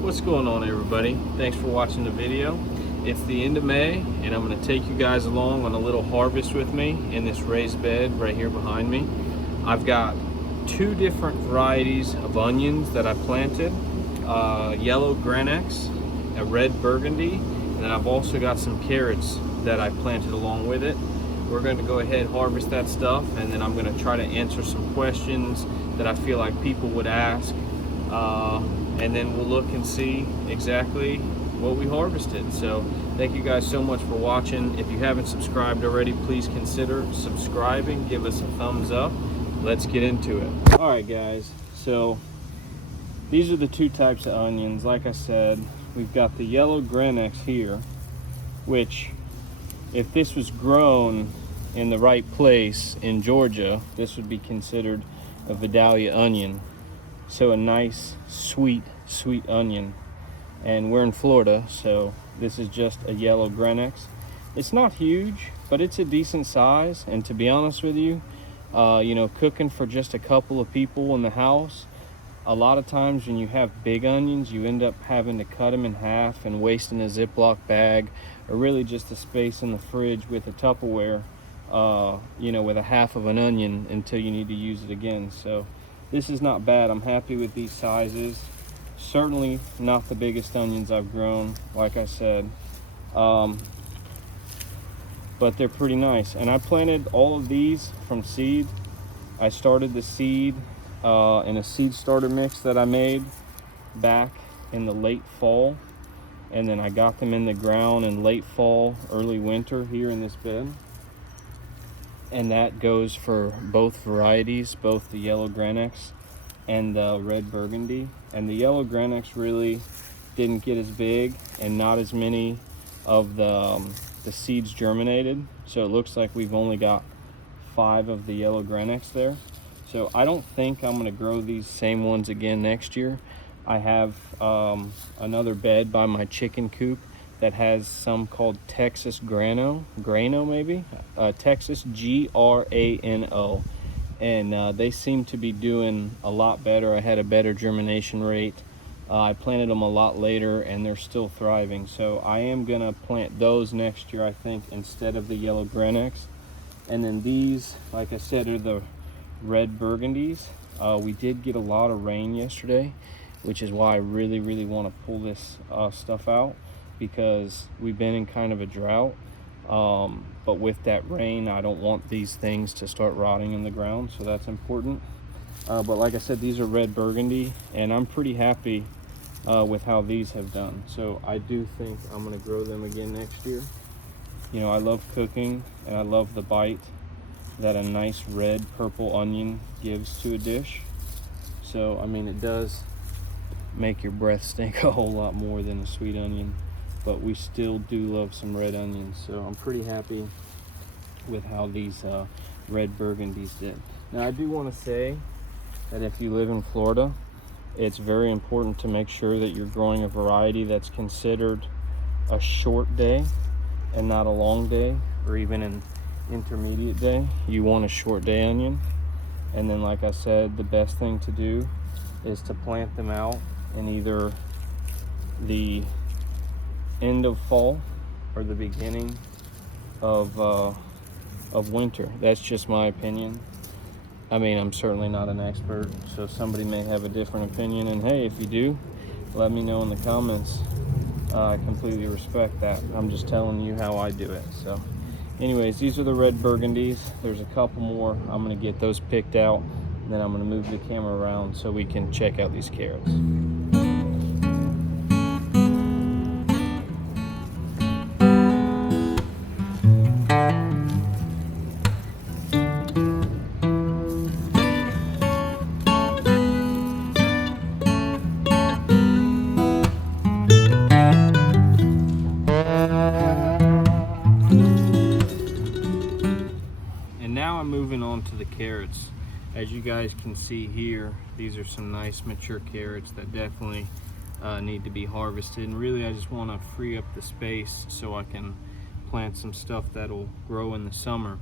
What's going on, everybody? Thanks for watching the video. It's the end of May and I'm going to take you guys along on a little harvest with me in this raised bed right here behind me. I've got two different varieties of onions that I planted, yellow Granex, a red burgundy, and then I've also got some carrots that I planted along with it. We're going to go ahead and harvest that stuff, and then I'm going to try to answer some questions that I feel like people would ask, and then we'll look and see exactly what we harvested. So thank you guys so much for watching. If you haven't subscribed already, please consider subscribing, give us a thumbs up. Let's get into it. All right guys, so these are the two types of onions. Like I said, we've got the yellow Granex here, which if this was grown in the right place in Georgia, this would be considered a Vidalia onion. So a nice, sweet onion. And we're in Florida, so this is just a yellow Granex. It's not huge, but it's a decent size. And to be honest with you, cooking for just a couple of people in the house, a lot of times when you have big onions, you end up having to cut them in half and wasting a Ziploc bag, or really just the space in the fridge with a Tupperware, with a half of an onion until you need to use it again. So this is not bad. I'm happy with these sizes. Certainly not the biggest onions I've grown, like I said, but they're pretty nice. And I planted all of these from seed. I started the seed in a seed starter mix that I made back in the late fall, and then I got them in the ground in late fall, early winter here in this bed. And that goes for both varieties, both the yellow Granex and the red burgundy. And the yellow Granex really didn't get as big, and not as many of the seeds germinated. So it looks like we've only got 5 of the yellow Granex there. So I don't think I'm gonna grow these same ones again next year. I have another bed by my chicken coop that has some called Texas Grano maybe, Texas Grano, and they seem to be doing a lot better. I had a better germination rate. I planted them a lot later and they're still thriving. So I am gonna plant those next year, I think, instead of the yellow Granex. And then these, like I said, are the red burgundies. We did get a lot of rain yesterday, which is why I really want to pull this stuff out, because we've been in kind of a drought. But with that rain, I don't want these things to start rotting in the ground, so that's important. But like I said, these are red burgundy, and I'm pretty happy with how these have done. So I do think I'm going to grow them again next year. You know, I love cooking, and I love the bite that a nice red purple onion gives to a dish. So I mean, it does make your breath stink a whole lot more than a sweet onion, but we still do love some red onions. So I'm pretty happy with how these red burgundies did. Now I do want to say that if you live in Florida, it's very important to make sure that you're growing a variety that's considered a short day and not a long day, or even an intermediate day. You want a short day onion. And then, like I said, the best thing to do is to plant them out in either the end of fall or the beginning of winter. That's just my opinion. I mean, I'm certainly not an expert, so somebody may have a different opinion, and hey, if you do, let me know in the comments. I completely respect that. I'm just telling you how I do it. So anyways, these are the red burgundies. There's a couple more. I'm gonna get those picked out, and then I'm gonna move the camera around so we can check out these carrots. Now I'm moving on to the carrots. As you guys can see here, these are some nice mature carrots that definitely need to be harvested. And really, I just want to free up the space so I can plant some stuff that'll grow in the summer.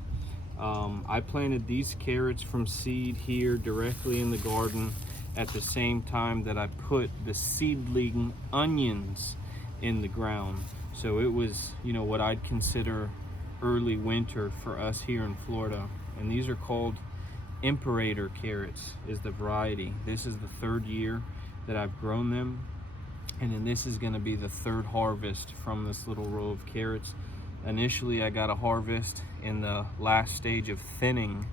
I planted these carrots from seed here directly in the garden. at the same time that I put the seedling onions in the ground. So it was, you know, what I'd consider early winter for us here in Florida. And these are called Imperator carrots is the variety. This is the 3rd year that I've grown them. And then this is gonna be the 3rd harvest from this little row of carrots. Initially, I got a harvest in the last stage of thinning.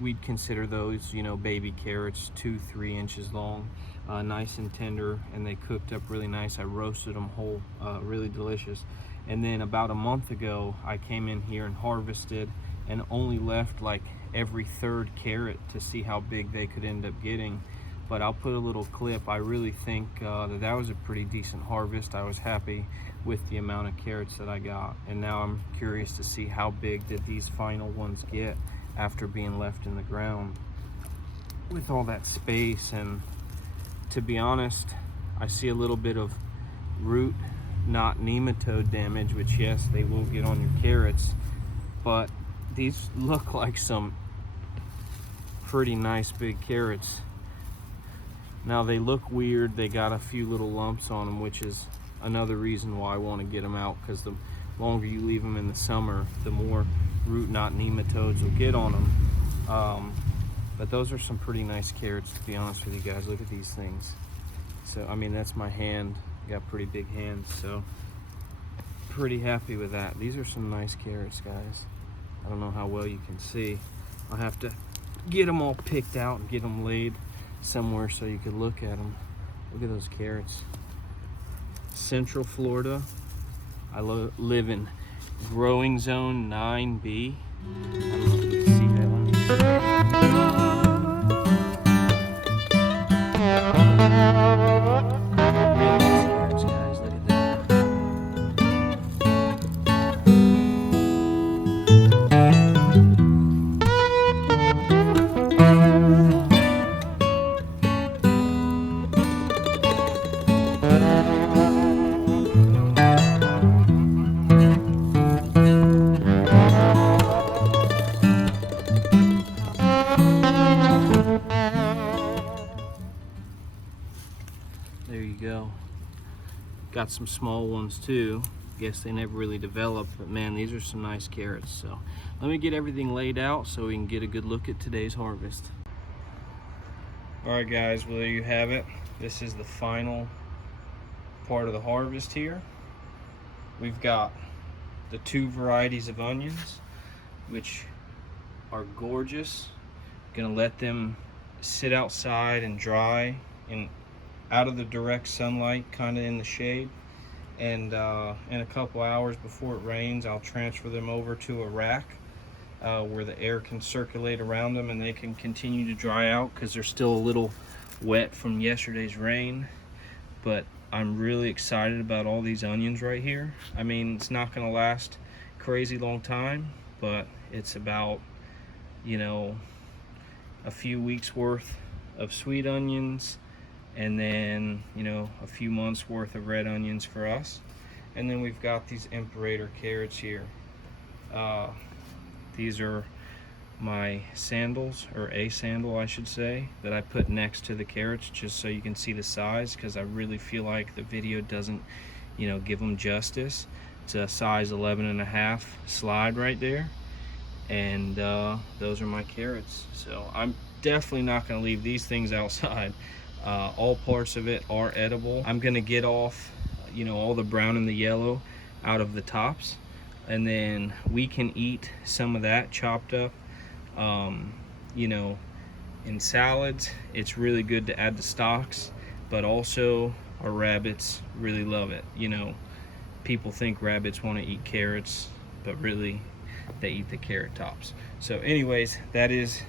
We'd consider those, you know, baby carrots, 2-3 inches long, nice and tender, and they cooked up really nice. I roasted them whole, really delicious. And then about a month ago, I came in here and harvested and only left like every 3rd carrot to see how big they could end up getting. But I'll put a little clip. I really think that was a pretty decent harvest. I was happy with the amount of carrots that I got. And now I'm curious to see how big did these final ones get after being left in the ground with all that space. And to be honest, I see a little bit of root knot nematode damage, which yes, they will get on your carrots, but these look like some pretty nice big carrots. Now they look weird, they got a few little lumps on them, which is another reason why I want to get them out, because the longer you leave them in the summer, the more root knot nematodes will get on them. But those are some pretty nice carrots, to be honest with you guys. Look at these things. So I mean, that's my hand. I got pretty big hands, so pretty happy with that. These are some nice carrots, guys. I don't know how well you can see. I'll have to get them all picked out and get them laid somewhere so you could look at them. Look at those carrots. Central Florida. I live in growing zone 9B. I don't know if you can see that one. Really nice carrots, guys. Look at that. There you go. Got some small ones too. Guess they never really developed, but man, these are some nice carrots. So let me get everything laid out so we can get a good look at today's harvest. All right, guys, well, there you have it. This is the final part of the harvest here. We've got the 2 varieties of onions, which are gorgeous. Gonna let them sit outside and dry and out of the direct sunlight, kind of in the shade. And in a couple hours before it rains, I'll transfer them over to a rack where the air can circulate around them and they can continue to dry out, because they're still a little wet from yesterday's rain. But I'm really excited about all these onions right here. I mean, it's not gonna last crazy long time, but it's about, you know, a few weeks worth of sweet onions, and then, you know, a few months worth of red onions for us. And then we've got these Imperator carrots here. These are my sandals, or a sandal I should say, that I put next to the carrots just so you can see the size, because I really feel like the video doesn't, you know, give them justice. It's a size 11.5 slide right there. And those are my carrots. So I'm definitely not going to leave these things outside. All parts of it are edible. I'm gonna get off, you know, all the brown and the yellow out of the tops, and then we can eat some of that chopped up, you know, in salads. It's really good to add to stocks, but also our rabbits really love it. You know, people think rabbits want to eat carrots, but really they eat the carrot tops. So anyways, that is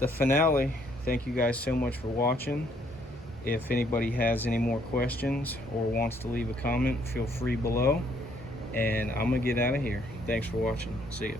the finale. Thank you guys so much for watching. If anybody has any more questions or wants to leave a comment, feel free below. And I'm gonna get out of here. Thanks for watching. See you.